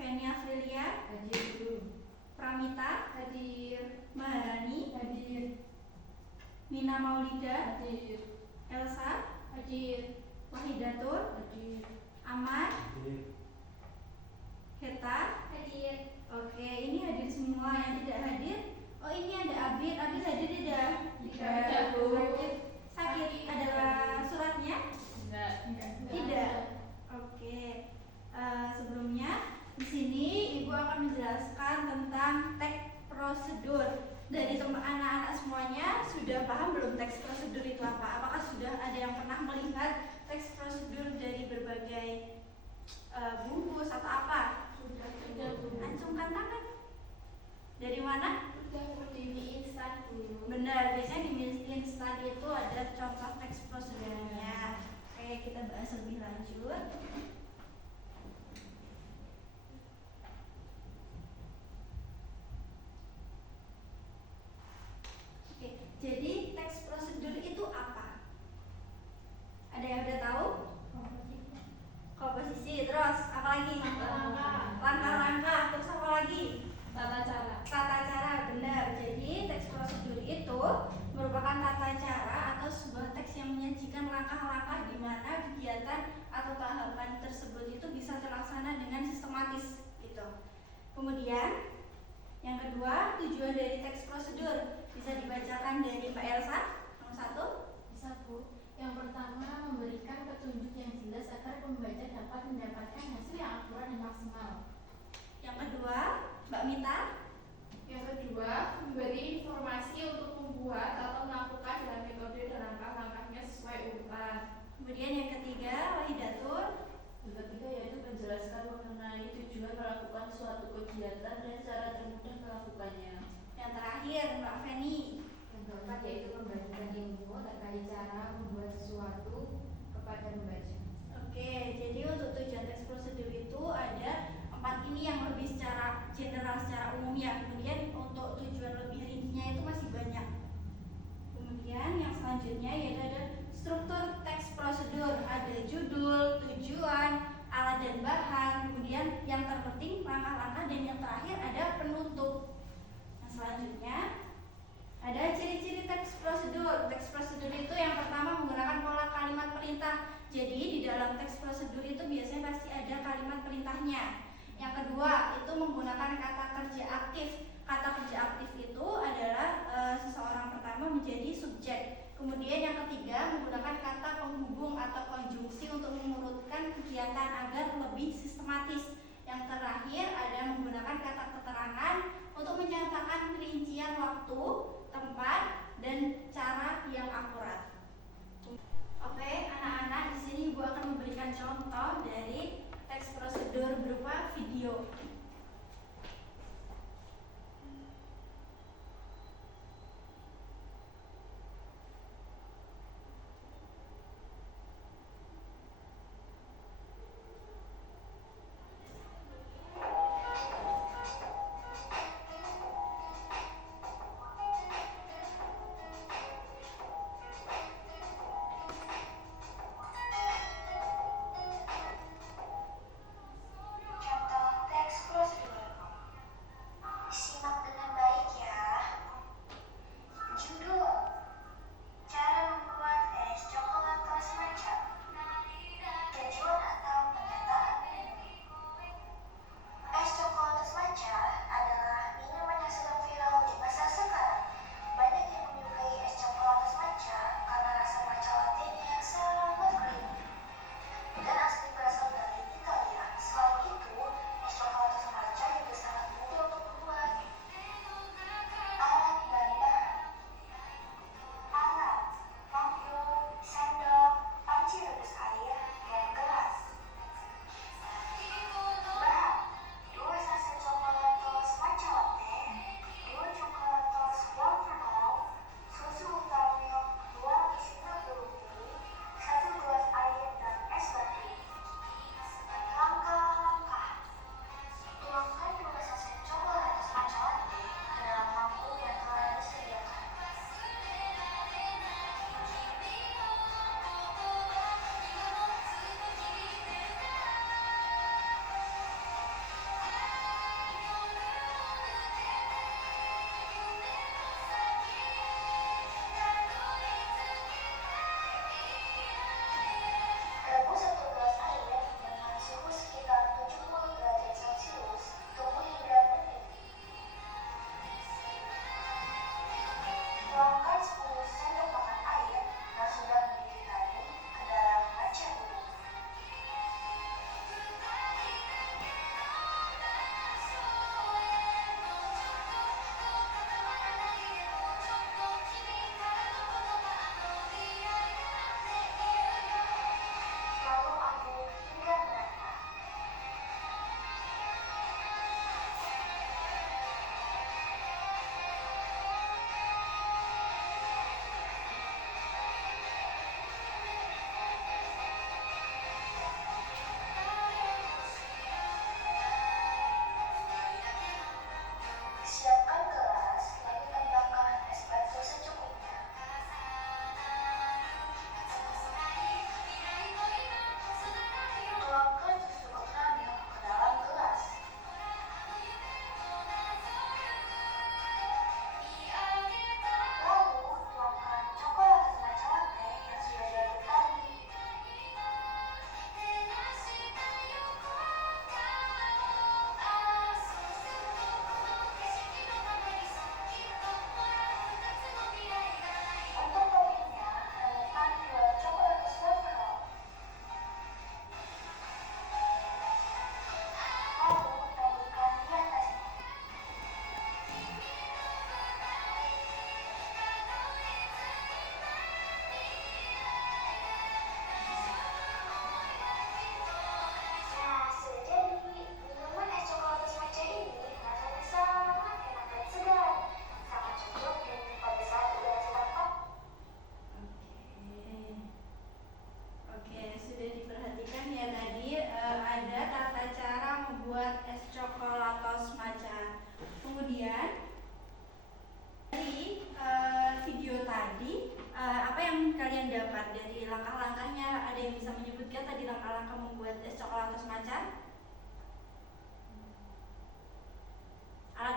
Feni Afrilia, Hadir Guru. Pramita, Hadir. Maharani, Hadir. Mina Maulida, Hadir. Elsa, Hadir. Wahidatul, Hadir. Amar, Hadir. Heta. Hadir. Oke, ini hadir semua. Yang tidak hadir, oh ini ada Abid. Abid hadir tidak? Tidak, Bu. Sakit. Adalah suratnya? Enggak. Tidak. Oke. Sebelumnya di sini Ibu akan menjelaskan tentang teks prosedur. Dari anak-anak semuanya sudah paham belum teks prosedur itu apa? Apakah sudah ada yang pernah melihat teks prosedur dari berbagai bungkus atau apa? Sudah. Acungkan tangan. Dari mana? Sudah di mie instan dulu. Benar, biasanya di mie instan itu ada contoh teks prosedurnya. Oke, kita bahas lebih lanjut. Oke, jadi teks prosedur itu apa? Ada yang udah tahu? Komposisi, terus apa lagi? Langkah-langkah, terus apa lagi? Tata cara. Tata cara, benar. Jadi teks prosedur itu merupakan tata cara atau sebuah teks yang menyajikan langkah-langkah di mana kegiatan atau tahapan tersebut itu bisa terlaksana dengan sistematis gitu. Kemudian yang kedua, tujuan dari teks prosedur bisa dibacakan dari Mbak Elsa. Nomor 1. Bisa, Bu. Yang pertama, memberikan petunjuk yang jelas agar pembaca dapat mendapatkan hasil yang akurat dan maksimal. Yang kedua, Mbak Mita. Yang kedua, memberi informasi untuk membuat atau melakukan dengan metode dan langkah-langkahnya sesuai urutan. Kemudian yang ketiga, Wahidatul. Yang ketiga yaitu menjelaskan mengenai tujuan melakukan suatu kegiatan dan cara termudah melakukannya. Yang terakhir, Mbak Feni. Yang keempat yaitu membagikan ilmu terkait cara membuat sesuatu kepada pembaca. Oke, jadi untuk tujuan teks prosedur itu ada 4 ini yang lebih secara general, secara umum ya. Kemudian untuk tujuan lebih rincinya itu masih banyak. Kemudian yang selanjutnya yaitu ada struktur teks prosedur, ada judul, tujuan, alat dan bahan, kemudian yang terpenting langkah-langkah, dan yang terakhir ada penutup. Nah, selanjutnya ada ciri-ciri teks prosedur. Teks prosedur itu yang pertama menggunakan pola kalimat perintah. Jadi di dalam teks prosedur itu biasanya pasti ada kalimat perintahnya. Yang kedua itu menggunakan kata kerja aktif. Kata kerja aktif itu adalah seseorang pertama menjadi subjek. Kemudian yang ketiga menggunakan kata penghubung atau konjungsi untuk mengurutkan kegiatan agar lebih sistematis. Yang terakhir ada menggunakan kata keterangan untuk menyatakan rincian waktu, tempat, dan cara yang akurat. Oke, anak-anak, di sini Ibu akan memberikan contoh dari teks prosedur berupa video.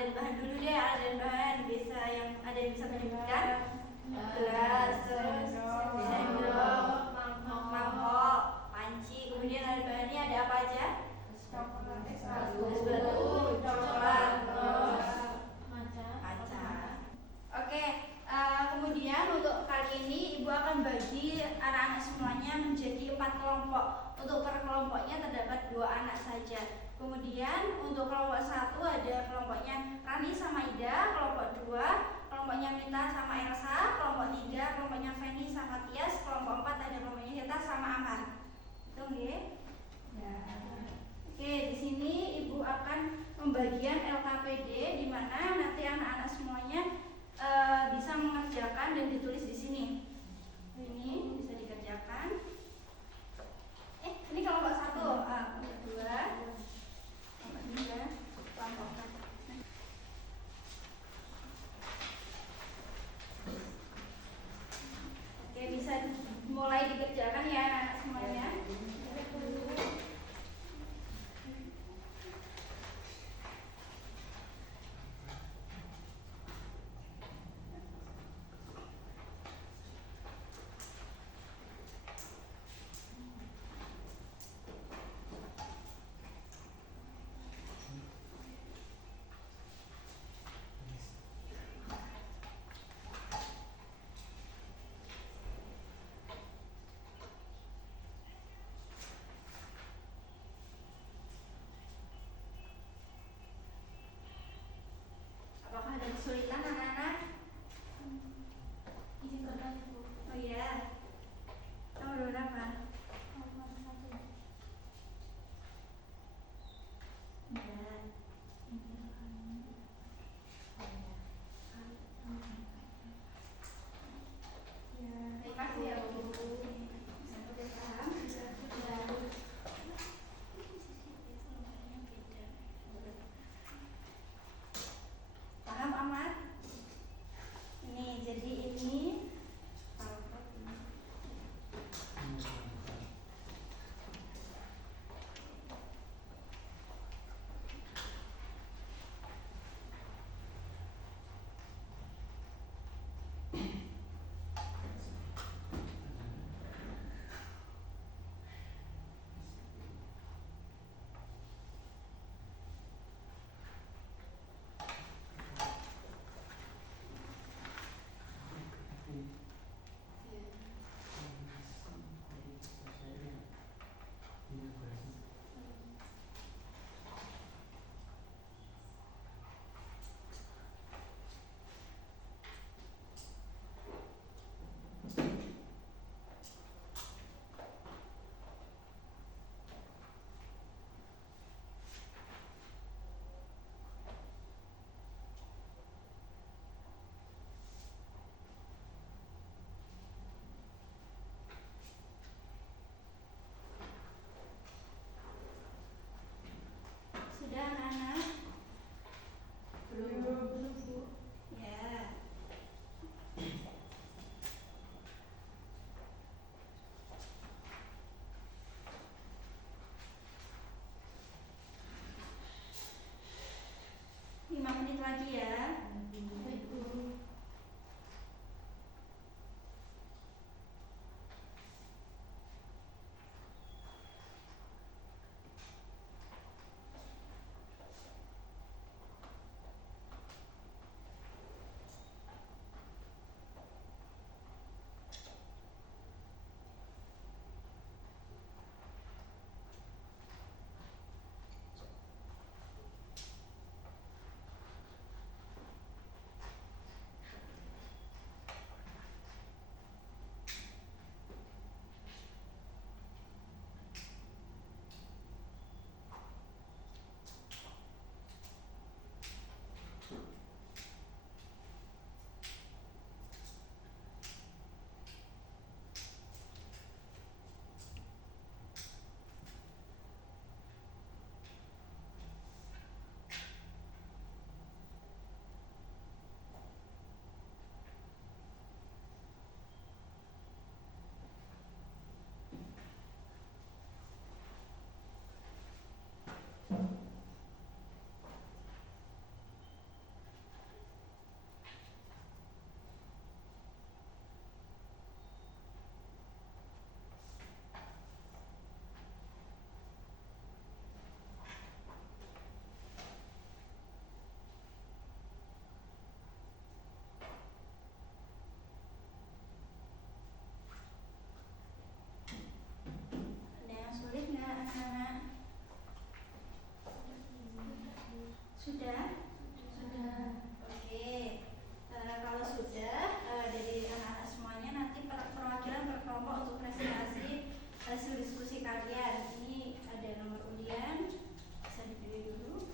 dan bahan dulu deh, alat dan bahan bisa yang ada yang bisa menyebutkan gelas, sendok, mangkok, panci. Kemudian alat bahannya ada apa aja? Es batu, coklat, kaca. Oke, kemudian untuk kali ini Ibu akan bagi anak-anak semuanya menjadi 4 kelompok. Untuk per kelompoknya terdapat 2 anak saja. Kemudian untuk kelompok 1 ada kelompoknya Rani sama Ida, kelompok 2 kelompoknya Mita sama Elsa, kelompok 3 kelompoknya Feni sama Tias, kelompok 4 ada kelompoknya Hita sama Aman. Itu nggih? Ya. Oke, di sini Ibu akan membagian LKPD di mana nanti anak-anak semuanya bisa mengerjakan dan ditulis di sini. Ini bisa dikerjakan. Ini kelompok 1, kelompok 2, kelompok 3, kelompok 4. Oke, bisa mulai dikerjakan ya anak-anak semuanya. Apakah ada kesulitan anak-anak? Izin bertanya, Bu. Oh iya. Nomor berapa? Nomor 1. Ya. Terima kasih ya Bu. Sampai paham? Paham Ahmad? Ini jadi ini sudah anak-anak? Belum Bu. Ya. Lima menit lagi ya. Baik, Bu. Sudah? Sudah. Oke. Kalau sudah, dari anak-anak semuanya nanti perwakilan berkelompok untuk presentasi hasil diskusi kalian. Ini ada nomor undian, bisa dipilih dulu.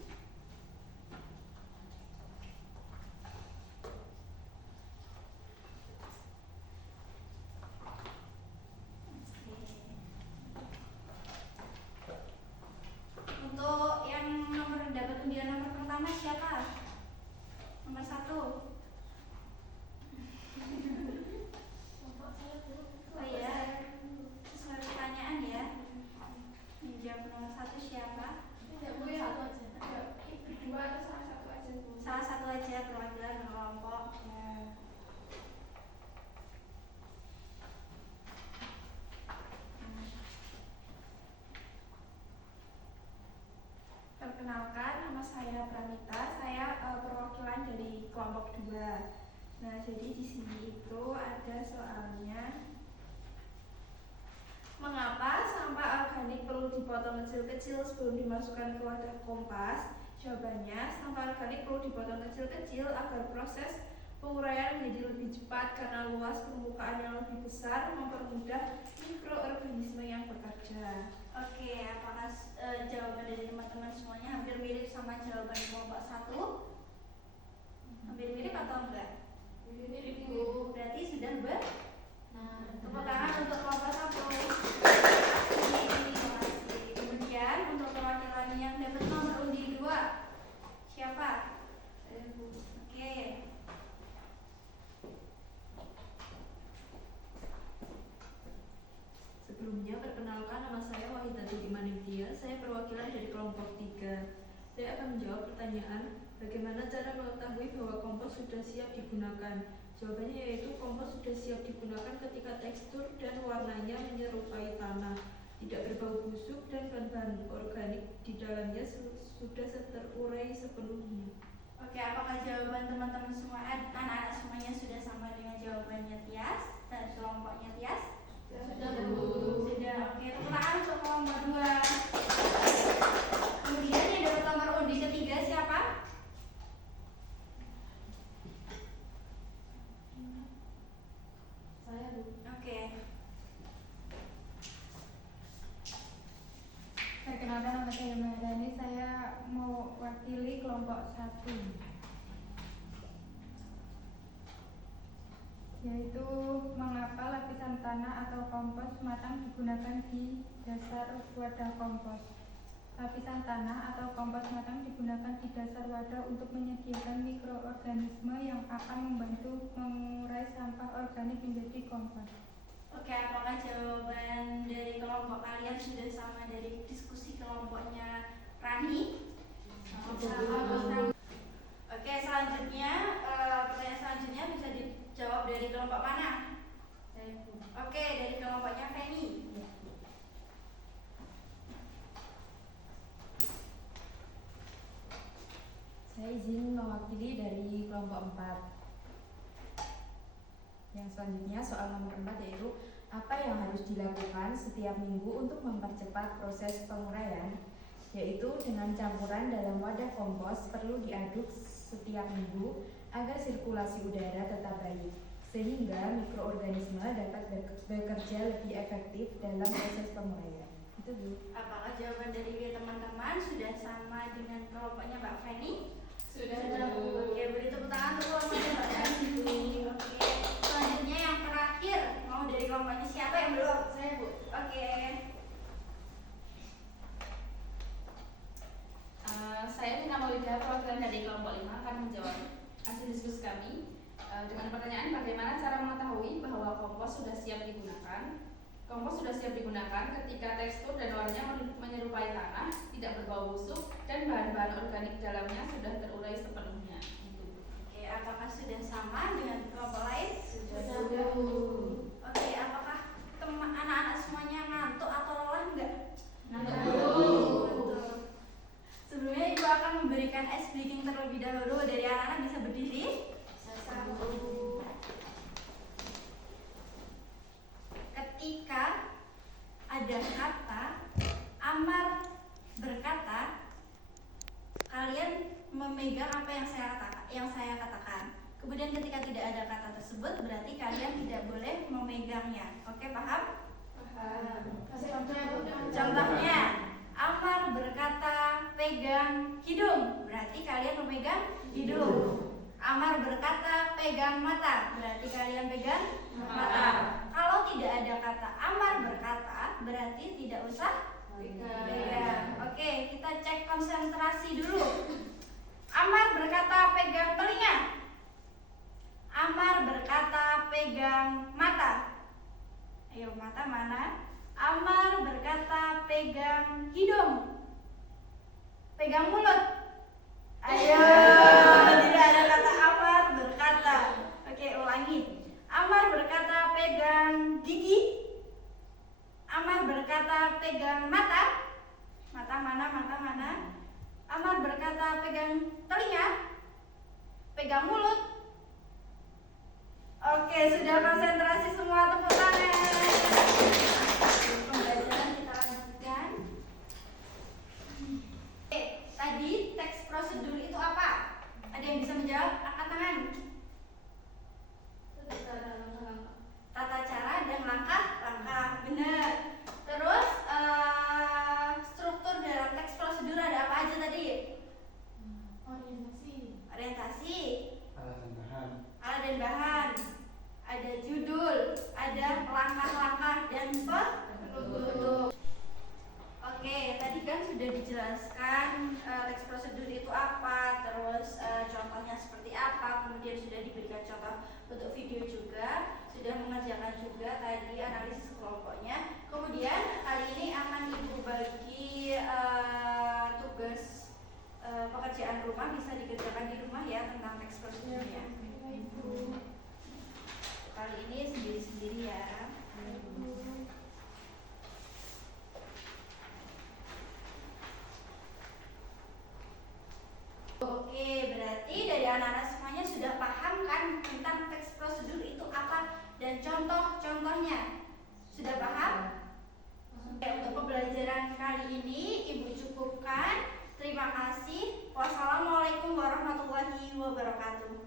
Untuk yang nomor dapat undian nomor pertama siapa? Nomor 1. Kelompok saya dulu. Oh iya, sesuai pertanyaan ya. Menjawab nomor 1 siapa? Tidak Bu ya. Ada berdua atau salah satu aja Bu. Salah satu aja perwakilan kelompok. Ya. Perkenalkan, nama saya Pramita. Saya perwakilan dari kelompok 2. Nah, jadi di sini itu ada soalnya. Mengapa sampah organik perlu dipotong kecil-kecil sebelum dimasukkan ke wadah kompas? Jawabannya, sampah organik perlu dipotong kecil-kecil agar proses penguraian menjadi lebih cepat karena luas permukaan yang lebih besar mempermudah mikroorganisme yang bekerja. Oke, apakah jawaban dari teman-teman semuanya hampir mirip sama jawaban kelompok 1? Hampir mirip atau enggak? Mirip Bu. Berarti sudah benar. Nah, Tepuk tangan untuk kelompok 1. Kemudian untuk perwakilan yang dapat nomor undi 2 siapa? Saya Bu. Oke. Sebelumnya perkenalkan, nama saya Wahidatul Imanidiyah. Saya perwakilan dari kelompok 3. Saya akan menjawab pertanyaan, bagaimana cara mengetahui bahwa kompos sudah siap digunakan? Jawabannya yaitu kompos sudah siap digunakan ketika tekstur dan warnanya menyerupai tanah, tidak berbau busuk dan bahan-bahan organik di dalamnya sudah terurai sepenuhnya. Oke, apakah jawaban teman-teman semua, anak-anak semuanya sudah sama dengan jawabannya Tias dan kelompoknya Tias? Sudah Bu. Sudah. Oke, tepuk tangan untuk kelompok 2. Kemudian yang dapat nomor undi ketiga siapa? saya Bu. Oke. Perkenalkan, nama saya Mahdani, saya mewakili kelompok 1, yaitu mengapa lapisan tanah atau kompos matang digunakan di dasar wadah kompos. Lapisan tanah atau kompos matang digunakan di dasar wadah untuk menyediakan mikroorganisme yang akan membantu mengurai sampah organik menjadi kompos. Oke, apakah jawaban dari kelompok kalian sudah sama dari diskusi kelompoknya Rani? Sama. Oke, selanjutnya pertanyaan selanjutnya bisa dijawab dari kelompok mana? Saya Bu. Oke, dari kelompoknya Feni. Saya izin mewakili dari kelompok 4. Yang selanjutnya soal nomor 4 yaitu apa yang harus dilakukan setiap minggu untuk mempercepat proses penguraian, yaitu dengan campuran dalam wadah kompos perlu diaduk setiap minggu agar sirkulasi udara tetap baik, sehingga mikroorganisme dapat bekerja lebih efektif dalam proses penguraian. Itu Bu. Apakah jawaban dari teman-teman sudah sama dengan kelompoknya Mbak Feni? Sudah Bu. Oke, beri tepuk tangan untuk kelompoknya Mbak Feni. Oke, selanjutnya yang terakhir, mau dari kelompoknya siapa yang belum? Saya Bu. Oke. Saya Tina Maulida, perwakilan dari kelompok 5 akan menjawab hasil diskusi kami dengan pertanyaan bagaimana cara mengetahui bahwa kompos sudah siap digunakan. Kompos sudah siap digunakan ketika tekstur dan warnanya menyerupai tanah, tidak berbau busuk, dan bahan-bahan organik dalamnya sudah terurai sepenuhnya. Oke, apakah sudah sama dengan kelompok lain? Sudah Bu. Oke, apakah anak-anak semuanya ngantuk atau lelah enggak? Betul. Sebelumnya Ibu akan memberikan ice breaking terlebih dahulu. Dari anak-anak bisa berdiri. Ketika ada kata Amar berkata, kalian memegang apa yang saya katakan. Kemudian ketika tidak ada kata tersebut berarti kalian tidak boleh memegangnya. Oke, paham? Paham. Contohnya, Amar berkata pegang hidung, berarti kalian memegang hidung. Amar berkata pegang mata, berarti kalian pegang mata. Kalau tidak ada kata Amar berkata, berarti tidak usah pegang. Oke, kita cek konsentrasi dulu. Amar berkata pegang telinga. Amar berkata pegang mata. Ayo, mata mana? Amar berkata pegang hidung. Pegang mulut. Ayo, tidak ada kata Amar berkata. Oke, ulangi. Amar berkata pegang gigi. Amar berkata pegang mata. Mata mana? Mata mana? Amar berkata pegang telinga. Pegang mulut. Oke, sudah konsentrasi semua, tepuk tangan. Pembelajaran kita lanjutkan. Oke, tadi teks prosedur itu apa? Ada yang bisa menjawab? Angkat tangan. Tata cara dan langkah-langkah, benar. Terus struktur dalam teks prosedur ada apa aja tadi? Orientasi, alat dan bahan, ada judul, ada langkah-langkah dan penutup. Oke, tadi kan sudah dijelaskan teks prosedur itu apa, terus contohnya seperti apa, kemudian sudah diberikan contoh bentuk video juga, sudah mengerjakan juga tadi analisis kelompoknya. Kemudian kali ini akan Ibu bagi tugas pekerjaan rumah, bisa dikerjakan di rumah ya, tentang teks prosedurnya. Kali ini sendiri-sendiri ya. Oke, berarti dari anak-anak semuanya sudah paham kan tentang teks prosedur itu apa dan contoh-contohnya. Sudah paham? Oke, untuk pembelajaran kali ini Ibu cukupkan. Terima kasih. Wassalamualaikum warahmatullahi wabarakatuh.